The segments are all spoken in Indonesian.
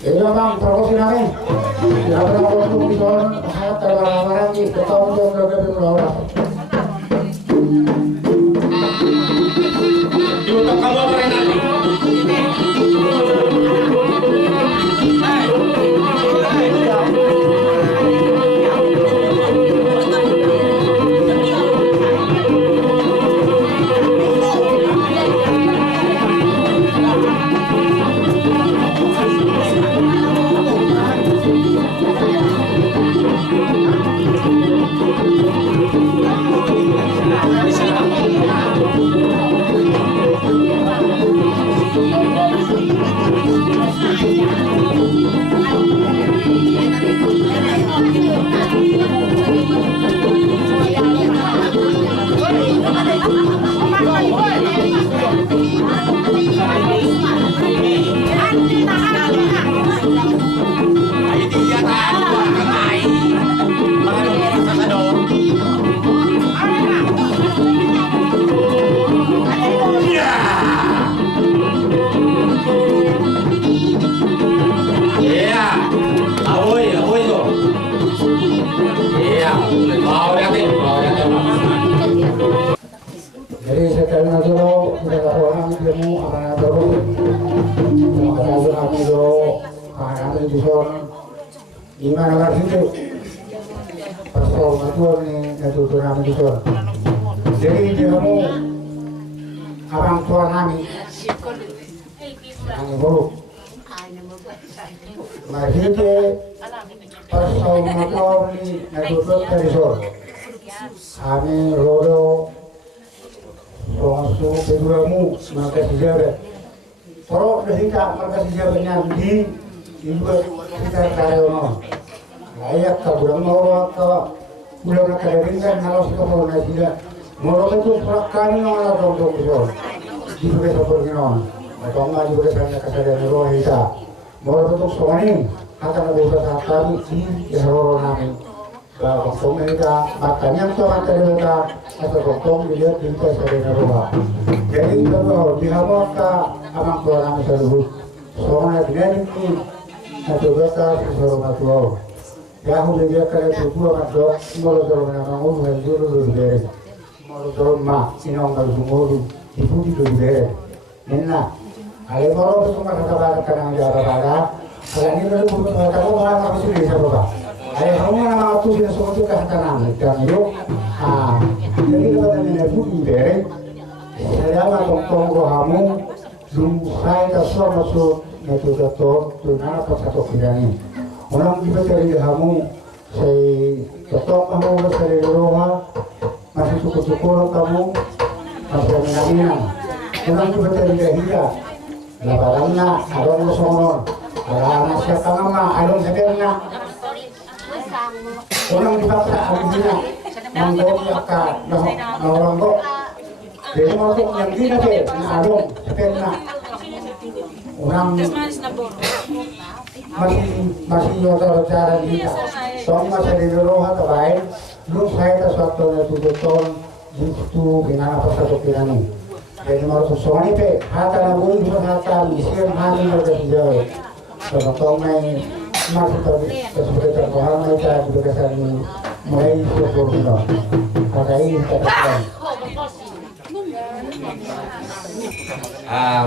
Iya bang, promosi namin. Tidak pernah waktu bison, saya terbarang-barang di ketemu yang lebih melawat. Diutak kamu apa nanti? Jadi sekarang aja lo tidak orang ilmu akan terus ada kami lo kami bison gimana lagi itu pasal matur nih itu kami bison. Jadi kamu orang tua kami kami buruk masih itu pasal matur nih itu kami bison. Kami rodo Rasul keduramu maka sejarah. Kalau ketika maka sejarahnya di juga kita karyono. Layak kaburan mau ke bulan kadaringan harus ke mana tidak. Mau itu prakani orang dong itu. Juga seperti non. Atau nggak juga tanya kesadaran roh kita. Mau itu soalnya akan ada beberapa kali di roh nami. Bahwa mereka makanya itu akan mereka atau potong dilihat di kesadaran roh. Jadi kalau dihamaka amang tua nami tersebut, soalnya dengan ini atau mereka sesuatu natural. Ya aku dia kalau itu akan dok, mau dorong nama umum dulu beres, mau dorong mak, sinong kalau dulu itu beres. Nena, kalau itu cuma kata-kata karena jaga-jaga, kalau ini baru kamu malah aku sudah bisa berubah. Kamu nama aku sudah seperti kehatanan dan yuk, jadi kalau ini pun beres. Saya akan tunggu kamu, saya kasih masuk itu jatuh, tu nama satu kirani. Orang kita cari kamu, saya ketok kamu bersama roha, masih cukup kamu, masih menang. Orang kita cari dia, laparana, ada musuh, ada siapa nama, ada sebenarnya. Orang dipaksa akhirnya menggolongkan, orang kok, jadi masuk yang tidak deh, adong sebenarnya. Orang masih yotor cara kita, tong masih di roha terbaik, lu saya sesuatu yang tujuan itu dengan apa satu pirani. Jadi mau sesuatu ini, hata namun juga hata misir hati berjauh. Kalau tong main masih seperti terpaham kita juga kesan mulai syukur kita. Kata ini katakan.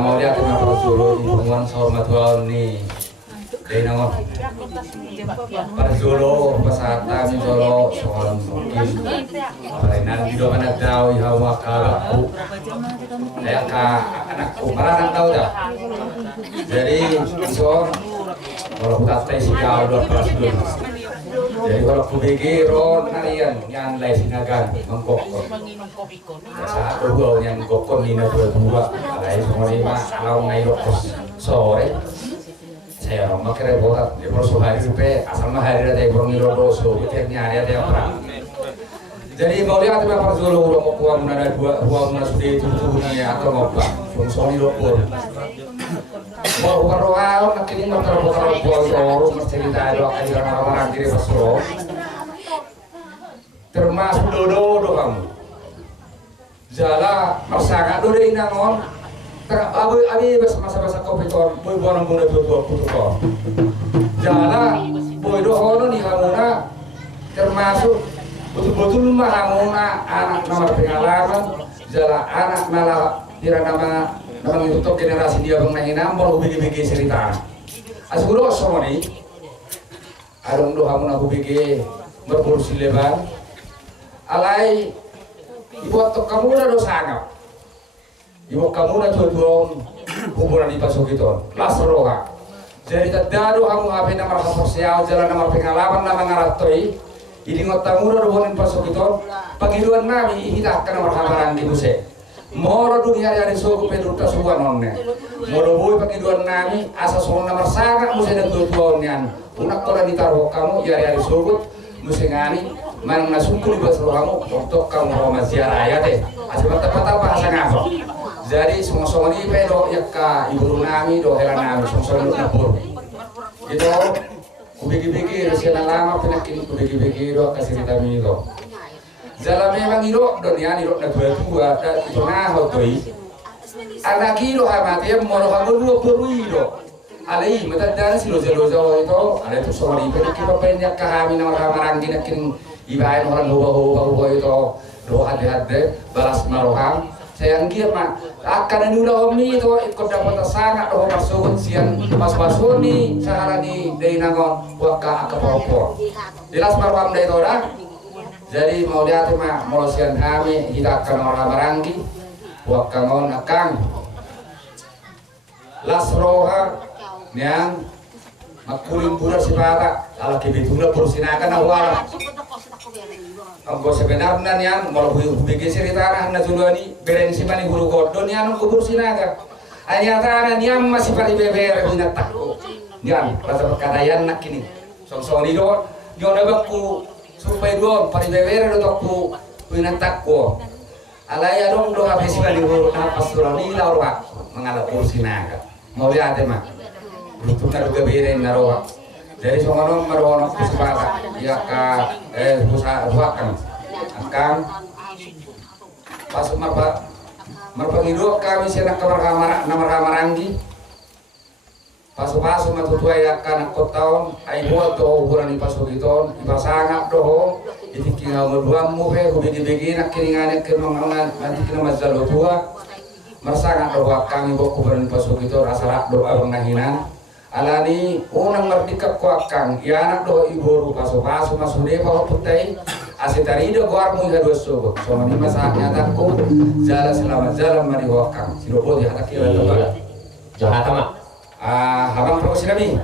Mau lihat kenapa Rasulullah hubungan hormat nih. Dari nama Rasulullah pesatan Solo soal mungkin karena tidak mana tahu ya wakalaku kayak anakku malah kan tahu dah. Jadi so kalau kita tes jauh dua Rasul. Jadi kalau kubigi ron kalian yang lain sinagan mengkokon. Satu gol yang mengkokon ini dua lain semua lima lawan naik sore. Saya orang makanya borat di proses hari itu asal mahari ada yang berngiro doso, bekerja ada yang perang. Jadi mau lihat apa dulu udah mau kuang ada dua mana sudah itu tuhnya atau mau apa? Fungsi dokter. Mau berdoa nak ini mau terbuka doa mesti kita doa ajaran orang kiri pasro. Termasuk dodo kamu. Jala masyarakat dodo ini ngon. abi masa-masa kopi kon boy bonong muna dua putu kon jala boy dohono di hamuna termasuk betul-betul mah hamuna anak nama pengalaman jala anak malah kira nama untuk generasi dia bang mau bigi-bigi cerita asguro somoni adong do hamuna bigi berkursi lebar alai ibu atau kamu udah dosa angap ibu kamu udah tuh kuburan di pasok itu lasroha jadi tadado kamu ngapain nama sosial jalan nama pengalaman nama ngaratoi ini ngotamu udah dohonin pasok itu pagiluan nami hidak kan nama hamaran di buse moro dunia hari suku pedruta suwan nonne moro boy pagiluan nami asas orang nomor sangat muse dan tujuannya unak orang ditaruh kamu hari suku muse ngani manang nasungkul di basro kamu untuk kamu roma ziarah ya teh asal mata-mata bahasa ngapa jadi semua ini pedo yakka ibu nami do heran nami semua nabur itu kubigi-bigi resian lama penyakit kubigi-bigi do kasih kita itu jalan memang itu dunia itu nak dua dan itu nah hotoi anak itu hamati yang mau kamu dua perui do alai mata dan silo itu ada itu semua ini kita penyak kami nama kamaran kita kin ibain orang huba itu do hade balas maroham sayang dia mah akan udah omi itu ikut dapat sangat doh masuk sian pas ni saharani dari nangon waka akapopo jelas maroham dari itu dah jadi mau lihat mah mau sian kami kita akan orang maranggi waka ngon akang lasroha yang makuling pura sipata ala kibitula persinakan awal Angko sebenarnya nian mau bikin cerita na julani beren si mani guru godon nian kubur sinaga hanya tanah nian masih pada beber bina takku nian rasa perkatayan nak kini song do nyoba bakku supaya do pada beber do takku bina takku alaya dong do habis si mani guru napas surani laura mengalap kursi naga mau lihat mah itu naruh beren naruh jadi songono marono kusipata ya ka buakan akan pasuk marpangido kami sena kamar maranggi pasuk matutua ya kana kotaon ai boto ukuran di pasuk itu ipasangap doho itiki ngau mu he bigi-bigi nak kiringane ke mangan nanti kena mazalo tua marsangap doho kami boku ukuran di pasuk itu rasa doa bangnahinan alani unang merdeka kuakang ya anak do ibu paso masuk deh bawa putai asitari do guar mu hadu sobo sama ni masaknya takku jalan selamat jalan mari wakang sirobo di hati kira tebal jahat mah habang promosi kami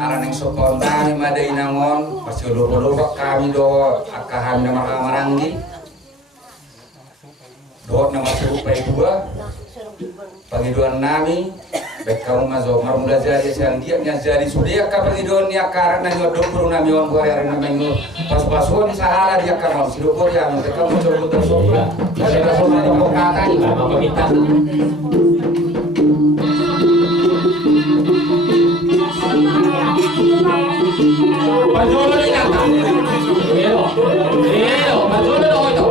aran yang sokondani madai nangon pasti do kami do akahan nama maranggi do nama serupai dua panggiduan nami baik kamu mazo marmuda jari siang dia nyajari sudah ka panggiduan dia karena nyodong buru nami on gua yang namanya pas-pasun di sahala dia kan si dopo dia mereka muncul tersopa saya sopa di kata ini mau kita Majolo ni nata majolo do itu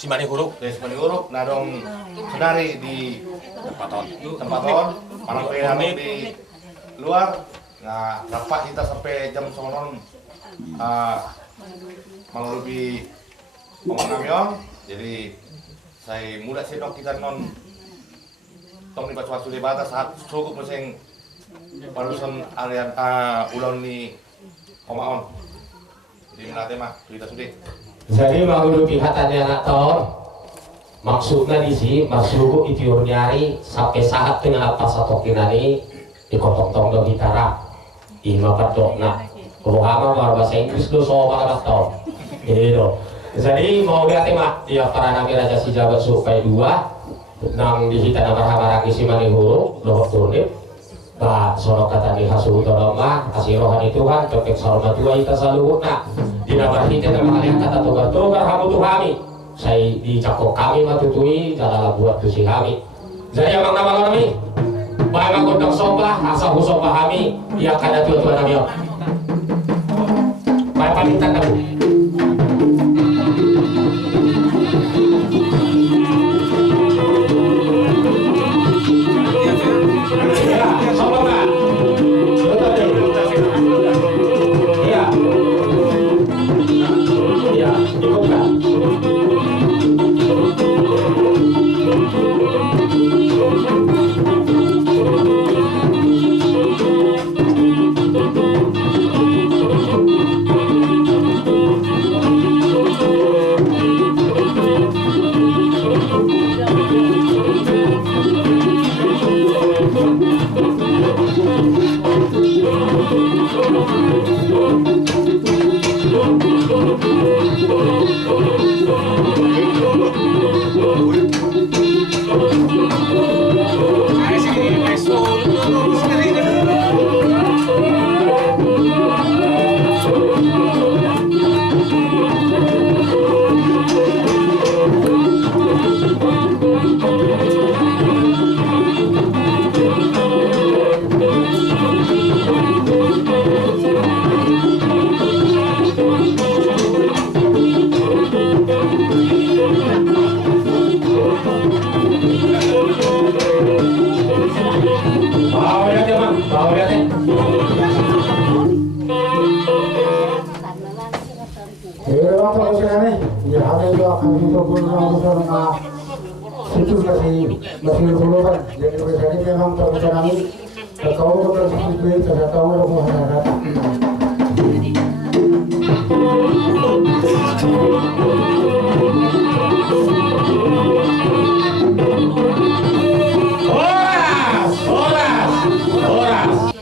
Si Mani huruf, nah dong senari di tempaton, malam hari di luar, nah rapat kita sampai jam 9 malam lebih pemangamion, jadi saya mudah sih dong kita non tong di baca sudah batas saat cukup mesin barusan alian ulang ni komaon, jadi nanti mah kita sudah. Jadi menghulupi hatanya anak tahun maksudnya di sini masuk itu nyari sampai saat dengan apa satu kinani dikotong-tong do gitara ima padokna kuhama bahasa Inggris do so banget tau gitu. Jadi mau lihat mah dia para nabi raja si Jawa supaya dua nang di kita nama hamaraki si mani huruf do tunip bah sorok kata di hasu toloma kasih rohani Tuhan topik salma tua kita saluhuna di nama kita nama kalian kata togar hamu tuhami saya dicakok kami matutui dalam buat tusi kami jadi abang nama kami baik gondang sopa asal husopa kami yang kada tua-tua nabi baik pamitan kamu masih berubah jadi memang perbuatan ini kau betul terdapat orang masyarakat